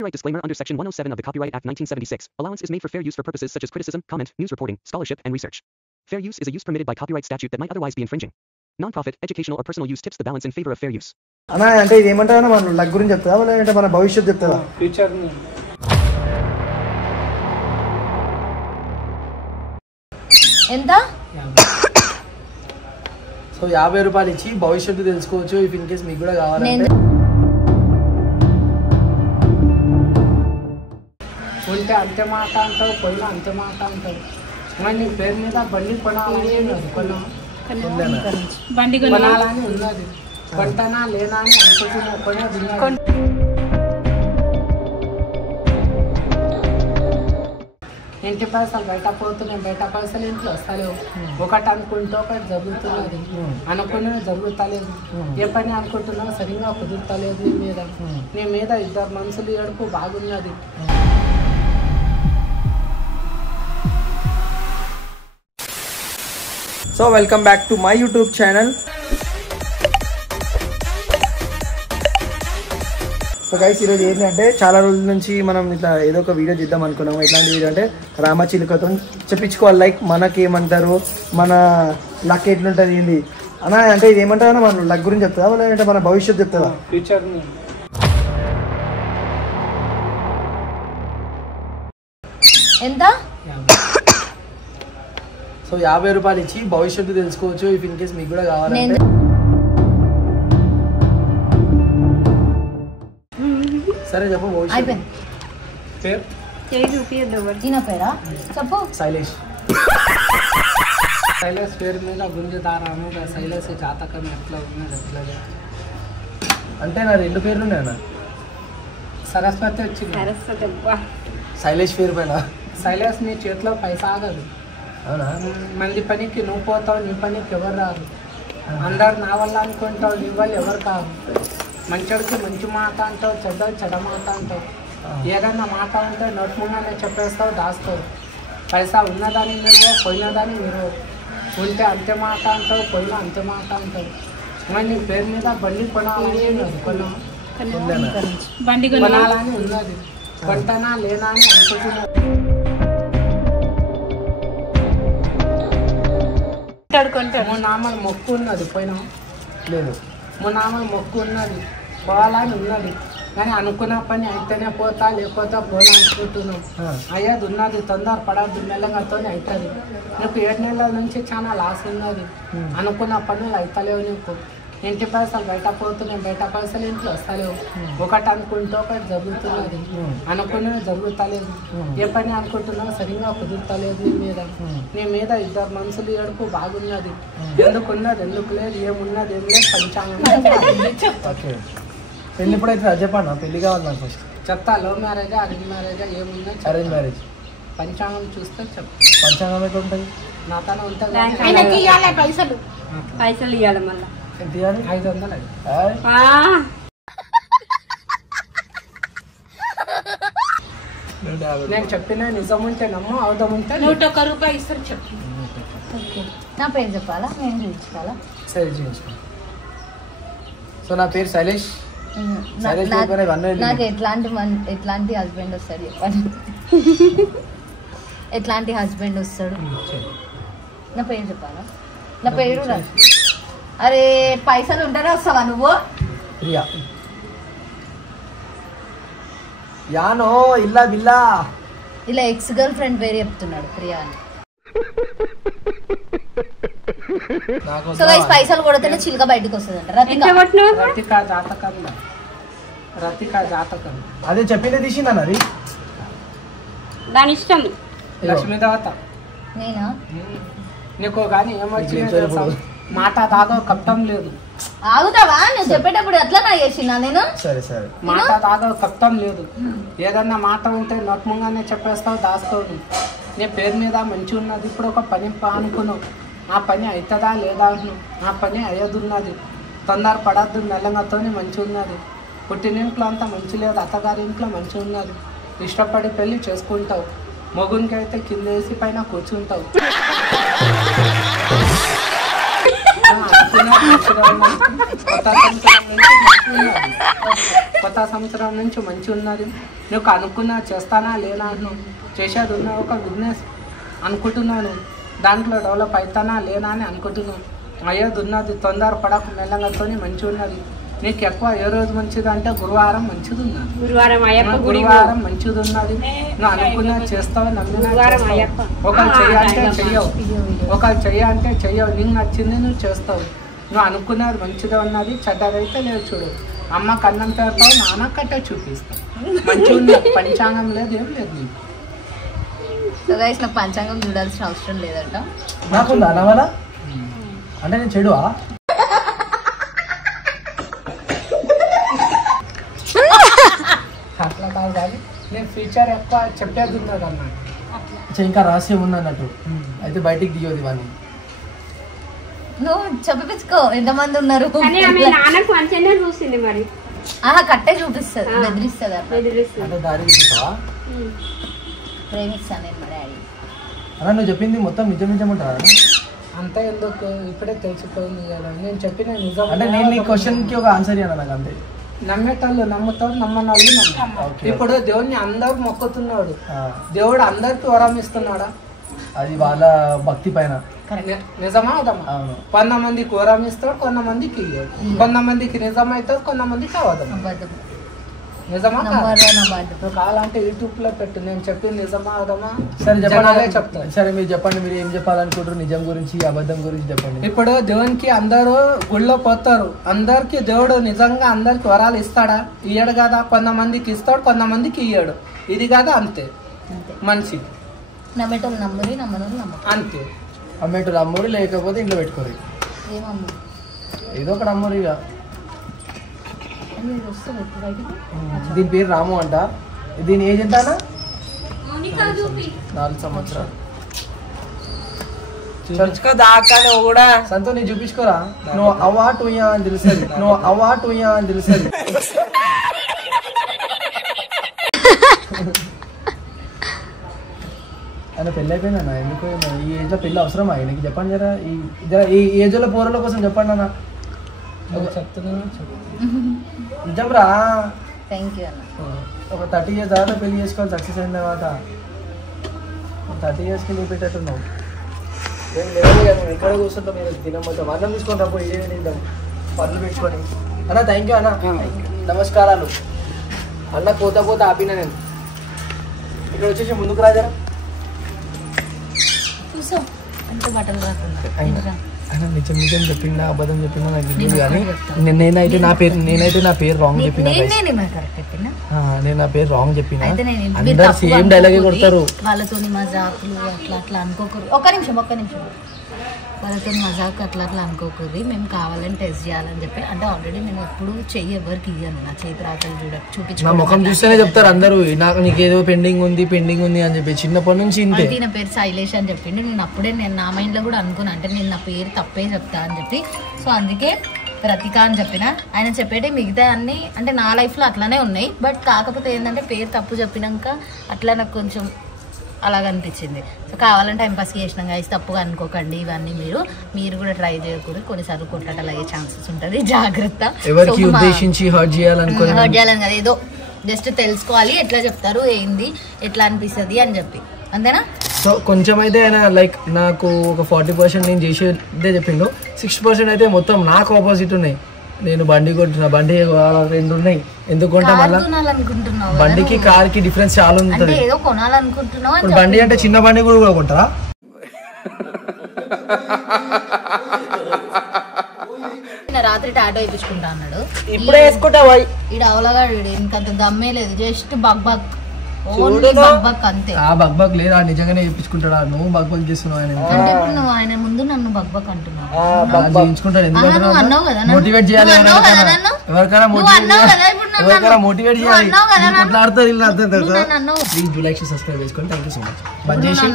Copyright disclaimer under Section 107 of the Copyright Act 1976. Allowance is made for fair use for purposes such as criticism, comment, news reporting, scholarship, and research. Fair use is a use permitted by copyright statute that might otherwise be infringing. Non-profit, educational, or personal use tips the balance in favor of fair use. అన్నా అంటే ఇది ఏమంటారా మన luck గురించి చెప్తావా లేదంటే మన భవిష్యత్తు చెప్తావా? ఫ్యూచర్ ఎంత? సో 50 రూపాయలు ఇచ్చి భవిష్యత్తు తెలుసుకోవచ్చు ఇఫ్ ఇన్ కేస్ మీకు కూడా కావాలంటే. ఉంటే అంతే మాట అంటావు, పోయినా అంతే మాట అంటావు. మరి నీ పేరు మీద బండి కొనాలని కొనాలని ఉన్నది, కొంటనా లేనా అని అనుకుంటున్నా కొనేది. ఇంటి పైసలు బయట పోతున్నాయి, బయట పైసలు ఇంట్లో వస్తలేవు. ఒకటి అనుకుంటే ఒకటి జరుగుతున్నది, అనుకున్నది జరుగుతలేదు. ఏ పని అనుకుంటున్నా సరిగా కుదురుతలేదు. నీ మీద ఇద్దరు మనుషులు ఏడుపు బాగున్నది. So welcome back to my YouTube channel. So guys ఈరోజు ఏంటంటే చాలా రోజుల నుంచి మనం ఇట్లా ఏదో ఒక వీడియో చేద్దాం అనుకున్నాము. ఎట్లాంటి వీడియో అంటే రామచిలుకతో చెప్పించుకోవాలి. లైక్ మనకేమంటారు, మన లక్ ఎట్లుంటుంది ఏంది అన్నా అంటే ఇది ఏమంటారా మన లక్ గురించి చెప్తావా లేదంటే మన భవిష్యత్తు చెప్తావా? ఫ్యూచర్ ఎంత? సో 50 రూపాయలు ఇచ్చి భవిష్యత్తు తెలుసుకోవచ్చు ఇఫ్ ఇన్ కేస్ మీకు కూడా కావాలంటే. సరే చెప్పు భవిష్యత్తు. పేరా చెప్పు. శైలేష్ పేరు మీద గుంజదారాము. శైలేష్ జాతకం ఎట్లా ఉన్నది ఎట్లా అంటే నా 2 పేర్లు ఉన్నాయన్న. సరస్వతి వచ్చింది. శైలేష్ పేరు పైన శైలేష్ నీ చేతిలో పైసా ఆగదు. అవునా? మంది పనికి నువ్వు పోతావు, నీ పనికి ఎవరు రాదు. అందరు నా వల్ల అనుకుంటావు, నీ వల్ల ఎవరు కాదు. మంచోడికి మంచి మాట అంటావు, చెడ్డోడు చెడ్డ మాట అంటావు. ఏదన్నా మాట ఉంటే నోట్ముంగానే చెప్పేస్తావు, దాస్తావు. పైసా ఉన్నదాన్ని మీరు, పోయినదాన్ని మీరు. ఉంటే అంతే మాట అంటావు, పోయినా అంతే మాట అంటావు. మరి నీ పేరు మీద బండి కొనాలని కొనాలని ఉన్నది, కొంటనా లేనా అని అనుకుంటున్నా. నామలు మొక్కు ఉన్నది, పోయినా లేదు. నామలు మొక్కు ఉన్నది, పోవాలని ఉన్నది. కానీ అనుకున్న పని అయితేనే పోతా, లేకపోతే పోనా అనుకుంటున్నాం. అయ్యేది ఉన్నది, తొందర పడద్దు, మెల్లగాతో అవుతుంది. నీకు 7 నెలల నుంచి చాలా లాస్ ఉన్నది. అనుకున్న పనులు అవుతలేవు. నీకు ఇంటి పైసలు బయట పోతున్నాయి, బయట పైసలు ఇంట్లో వస్తలేవు. ఒకటి అనుకుంటే ఒకటి జరుగుతున్నది, అనుకున్నది జరుగుతలేదు. ఏ పని అనుకుంటున్నా సరిగా కుదురుతలేదు. నీ మీద ఇద్దరు మనుషులు ఏడుపు బాగున్నది. ఎందుకున్నది ఎందుకు లేదు, ఏమున్నది ఏం లేదు. పంచాంగం పెళ్లి ఇప్పుడు అయితే చెప్పండి. పెళ్లి కావాలి నాకు ఫస్ట్. చెప్తా. లవ్ మ్యారేజా అరేంజ్ మ్యారేజా ఏమున్నా అరేంజ్ మ్యారేజ్. పంచాంగం చూస్తే చెప్పు. పంచాంగం ఎక్కడ ఉంటుంది? నాతోనే ఉంటుంది. పైసలు ఇవ్వాలి మళ్ళీ. ఎంత ఇవ్వాలి? 500. నేను చెప్పిన నిజం ఉంటే నమ్ము, అవధం ఉంటే 101 రూపాయలు ఇస్తారు. చెప్పు. నా పేరు చెప్పాలా, నేను చూపించుకోవాలా? సరే చూపించుకో. సో నా పేరు శైలేష్. నాకు ఎట్లాంటి హస్బెండ్ వస్తాడు చెప్పండి. ఎట్లాంటి హస్బెండ్ వస్తాడు? నా పేరు చెప్పాలా? నా పేరు అరే పైసలు ఉంటేనే వస్తావా నువ్వు? ప్రియా. యానో ఇల్లా బిల్లా. ఇలా ఎక్స్ గర్ల్ ఫ్రెండ్ పేరు చెప్తున్నాడు ప్రియా అని. సో గైస్ పైసలు కొడితేనే చిలుక బయటకు వస్తుందంట. రతికా జాతకం అదే చెప్పిందే తీసిందన్న. అది దాని ఇష్టం. లక్ష్మీదేవత. నేనా? నీకు కానీ ఏమొచ్చింది మాట తాగో కప్పటం లేదు. ఆగుతావా? నువ్వు చెప్పేటప్పుడు ఎట్లా నా చేసినా నేను? సరే సరే. మాట తాగో కప్పటం లేదు. ఏదన్నా మాట ఉంటే నోట్ముంగానే చెప్పేస్తావు, దాస్తావు. నీ పేరు మీద మంచి ఉన్నది. ఇప్పుడు ఒక పని అనుకున్నావు, ఆ పని అవుతుందా లేదా అంటున్నావు. ఆ పని అయ్యేదున్నది, తొందర పడద్దు, మెల్లగాతో మంచి ఉన్నది. పుట్టినింట్లో అంతా మంచి లేదు, అత్తగారి ఇంట్లో మంచి ఉన్నది. ఇష్టపడి పెళ్లి చేసుకుంటావు. మొగునికి అయితే కింద వేసి పైన కూర్చుంటావు. కొత్త సంవత్సరం నుంచి మంచి ఉన్నది. నువ్వు అనుకున్నా చేస్తానా లేనా అంటున్నావు, చేసేది ఉన్న ఒక బిజినెస్ అనుకుంటున్నాను, దాంట్లో డెవలప్ అవుతానా లేనా అని అనుకుంటున్నాను. అయ్యేది ఉన్నది, తొందర పడకు, మెల్లగాతో మంచిగా ఉన్నది. నీకు ఎక్కువ ఏ రోజు మంచిది అంటే గురువారం మంచిది ఉన్నది, గురువారం మంచిది ఉన్నది. నువ్వు అనుకున్నా చేస్తావు, నమ్మినా ఒకళ్ళు చెయ్యంటే చెయ్యవు, ఒకళ్ళు చెయ్యంటే చెయ్యవు. నీకు నచ్చింది నువ్వు చేస్తావు, నువ్వు అనుకున్నది మంచిగా ఉన్నది, చెడ్డదైతే లేదు. చూడు, అమ్మ కన్నం పెడతావు, నాన్న కట్టే చూపిస్తావు, మంచిగా ఉన్నది. పంచాంగం లేదు, ఏం లేదు నీకు. సో గైస్ నాకు పంచాంగం చూడాల్సిన అవసరం లేదంట. నాకుందా నవల అంటే నేను చెడువా? అట్లా కాదు కానీ నేను ఫ్యూచర్ ఎక్కువ చెప్పేది ఉన్నది అన్నమాట. ఇంకా రహస్యం ఉంది అన్నట్టు, అయితే బయటికి దిగదు ఇవన్నీ. నువ్వు చెప్పిపించుకో ఎంతమంది ఉన్నారు. నాన్నకు మంచిగానే చూసింది మరి. కట్టే చూపిస్తుంది, బెదిరిస్తుంది. అంటే దారి చూపిస్తావా? ప్రేమిస్తాను నేను మా డాడీ. అలా నువ్వు చెప్పింది మొత్తం నిజం నిజం ఉంటారా? అంతా ఎందుకు, ఇప్పుడే తెలిసిపోయింది కదా. నేను చెప్పిన నిజం అంటే నేను నీ క్వశ్చన్ కి ఒక ఆన్సర్ ఇవ్వను నాకు అంతే. నమ్మేటోళ్ళు నమ్ముతారు, నమ్మనోళ్ళు నమ్ముతారు. ఇప్పుడు దేవుడిని అందరు మొక్కుతున్నాడు, దేవుడు అందరికి వరం ఇస్తున్నాడా? అది వాళ్ళ భక్తి పైన. నిజమా అదమ్మా? కొంతమందికి వరం ఇస్తాడు, కొంతమందికి ఇయ్యడు, కొంతమందికి నిజం అవుతుంది, కొంతమందికి అవదమ్మా. నిజమా కావాలంటే యూట్యూబ్ లో పెట్టు, నేను చెప్పింది నిజమా అదమ్మా? సరే చెప్పండి, చెప్తాను. సరే మీరు చెప్పండి, మీరు ఏం చెప్పాలనుకుంటారు, నిజం గురించి అబద్ధం గురించి చెప్పండి. ఇప్పుడు దేవునికి అందరూ గుళ్ళో పోతారు, అందరికి దేవుడు నిజంగా అందరికి వరాలు ఇస్తాడా? ఇయ్యడు కదా. కొంతమందికి ఇస్తాడు, కొంతమందికి ఇయ్యడు. ఇది కదా, అంతే మనిషి. నమ్మేటోళ్ళు నమ్మరు, నమ్మనోళ్ళు నమ్మరు, అంతే. అమ్మేటోళ్ళు అమ్మరు, లేకపోతే ఇంట్లో పెట్టుకోరు, ఏదో ఒకటి అమ్మరు. ఇక దీని పేరు రాము అంట. దీని ఏజ్ ఎంత అన్న? 4 సంవత్సరాలు. దాకానే కూడా సంతో నీ చూపించుకోరా, నువ్వు అవ్వా టూయా అని తెలుస్తుంది, నువ్వు అవ్వా టూయా అని తెలుస్తుంది. ఆయన పెళ్ళి అయిపోయిందన్న, ఎందుకు ఈ ఏజ్ లో పెళ్ళి అవసరమా? నీకు చెప్పండి జరా, ఈ ఏజ్ లో పోరల కోసం చెప్పండి అన్న. నిజం రా. థ్యాంక్ యూ అన్న. ఒక 30 years తర్వాత పెళ్లి చేసుకోవాలి, సక్సెస్ అయిన తర్వాత. 30 yearsకి నువ్వు పెట్టేట్టున్నావు. ఏం లేదు, నువ్వు ఇక్కడ కూర్చుంటావు, మీరు తినం మొత్తం అన్నం తీసుకుంటా పోయి ఇదే తింటాం పనులు పెట్టుకొని. అన్న థ్యాంక్ యూ అన్న, నమస్కారాలు అన్న. పోతా పోతా ఆపినా నేను. ఇక్కడ వచ్చేసి ముందుకు రాజా. చూసా అంటే బట్టలు రాకుండా ఆయన నిజం నిజం చెప్పిందా అబద్ధం చెప్పిందా నాకు తెలియదు, కానీ నేనైతే నా పేరు రాంగ్ చెప్పిన. నేను నా పేరు రాంగ్ చెప్పిన. అందరు సేమ్ డైలాగే కొడతారు. వాళ్ళతో మజాకులు అట్లా అట్లా అనుకోకూడదు. ఒక్క నిమిషం వాళ్ళతో మజాక్ అట్లా అట్లా అనుకోకూడదు. మేము కావాలని టెస్ట్ చేయాలని చెప్పి, అంటే ఆల్రెడీ నేను ఎప్పుడు చెయ్యి ఎవరికి ఇయ్యాను, నా చేతి రాతలు చూపించు. నా ముఖం చూస్తేనే చెప్తారు అందరూ, నాకు నీకేదో పెండింగ్ ఉంది అని చెప్పి. చిన్నప్పటి నుంచి నా పేరు శైలేష్ అని చెప్పిండు. నేను అప్పుడే నా మైండ్ లో కూడా అనుకున్నా, అంటే నేను నా పేరు తప్పే చెప్తా అని చెప్పి. సో అందుకే ప్రతిక అని చెప్పిన. ఆయన చెప్పేటి మిగతా అన్ని అంటే నా లైఫ్ లో అట్లానే ఉన్నాయి, బట్ కాకపోతే ఏంటంటే పేరు తప్పు చెప్పినాక అట్లా నాకు కొంచెం అలాగ అనిపించింది. సో కావాలని టైంపాస్కి చేసినాం గైస్, తప్పుగా అనుకోకండి. ఇవన్నీ మీరు కూడా ట్రై చేయకూడదు, కొన్నిసార్లు కొట్టడాలు అయ్యే ఛాన్సెస్ ఉంటుంది, జాగ్రత్త. హర్ట్ చేయాలని కదా, ఏదో జస్ట్ తెలుసుకోవాలి ఎట్లా చెప్తారు, ఏంది ఎట్లా అనిపిస్తుంది అని చెప్పి, అంతేనా? సో కొంచెం అయితే ఆయన లైక్ నాకు ఒక 40% నేను చేసేదే చెప్పిండు, 60% అయితే మొత్తం నాకు ఆపోజిట్ ఉన్నాయి. నేను బండి కొంటున్నా, బండి 2 ఉన్నాయి. ఎందుకంటే మళ్ళీ బండికి కార్కి డిఫరెన్స్ చాలా ఉంటుంది. బండి అంటే చిన్న బండి కూడా కొంటారా? రాత్రి టాటో వేయించుకుంటా అన్నాడు, ఇప్పుడే వేసుకుంటావా? ఈడు అవలగాడు, ఇంకంత దమ్మే లేదు, జస్ట్ బగ్ అంతే. ఆ బగ్ లేదు, నిజంగానే వేయించుకుంటాడా? నువ్వు బగ్ చేస్తున్నావు. అంటే ఇప్పుడు నువ్వు ఆయన ముందు నన్ను బగ్ అంటున్నావు. మోటివేట్ చేయాలి, ఎవరికైనా మోటివేట్ చేయాలి. ప్లీజ్ డూ లైక్ సబ్స్క్రైబ్ చేసుకోండి. Thank you so much. బంద్ చేసి